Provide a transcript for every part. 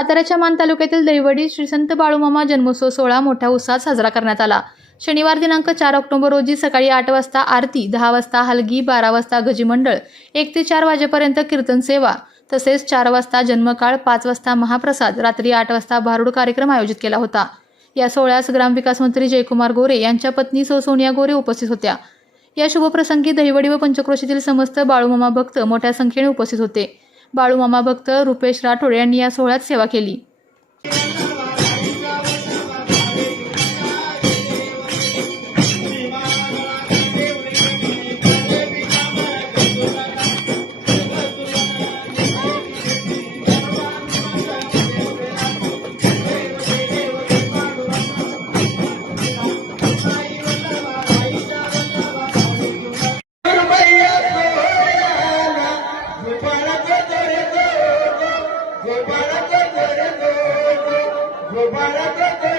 साताऱ्याच्या मान तालुक्यातील दैवडी श्री संत बाळूमामा जन्मोत्सव सोहळा मोठ्या उत्साहात साजरा करण्यात आला. शनिवार दिनांक चार ऑक्टोबर रोजी सकाळी आठ वाजता आरती दहा वाजता हलगी बारा वाजता गजीमंडळ एक ते चार वाजेपर्यंत कीर्तन सेवा तसेच चार वाजता जन्मकाळ पाच वाजता महाप्रसाद रात्री आठ वाजता भारूड कार्यक्रम आयोजित केला होता. या सोहळ्यास ग्रामविकास मंत्री जयकुमार गोरे यांच्या पत्नी सो सोनिया गोरे उपस्थित होत्या. या शुभप्रसंगी दहिवडी व पंचक्रोशीतील समस्त बाळूमामा भक्त मोठ्या संख्येने उपस्थित होते. बाळूमामा भक्त रुपेश राठोड यांनी या सोहळ्यात सेवा केली. para.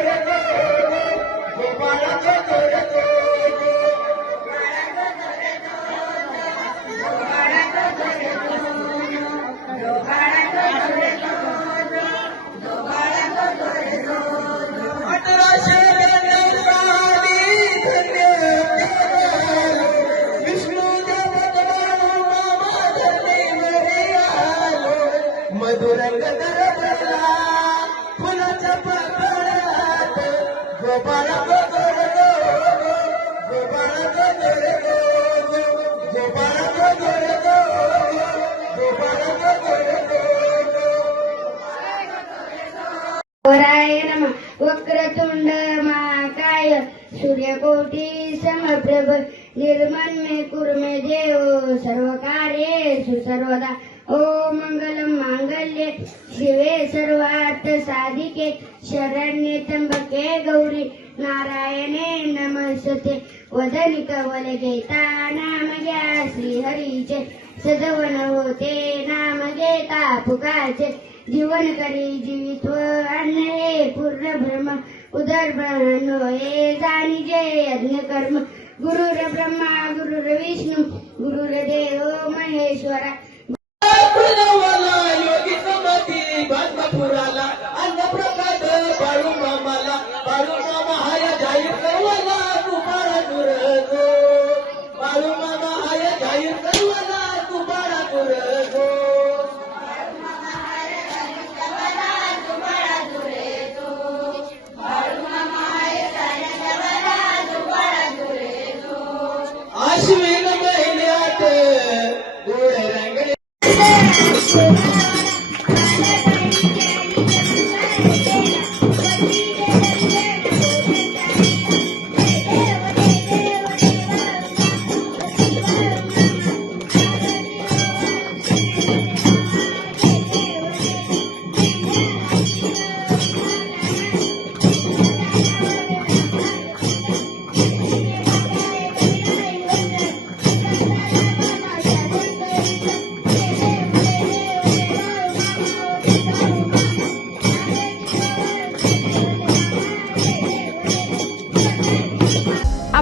वक्रतुंड महाकाय सूर्यकोटी समप्रभ। निर्मल मे कुर्मे देव सर्व कार्ये सर्वदा। ओ मंगलम मांगल्ये शिवे सर्वा। साधिके शरण्ये त्र्यंबके गौरी नारायणे नमस्ते वदनी कवल घेता नाम घ्या श्रीहरीचे सजवन होते नाम घेता पुकारचे जीवन करी जीवित्व अन्न हे पूर्ण ब्रह्म। उदर ब्रह्म हे जाणीजे यज्ञ कर्म गुरुर ब्रह्मा गुरुर विष्णू गुरुर देव महेश्वरा। Thank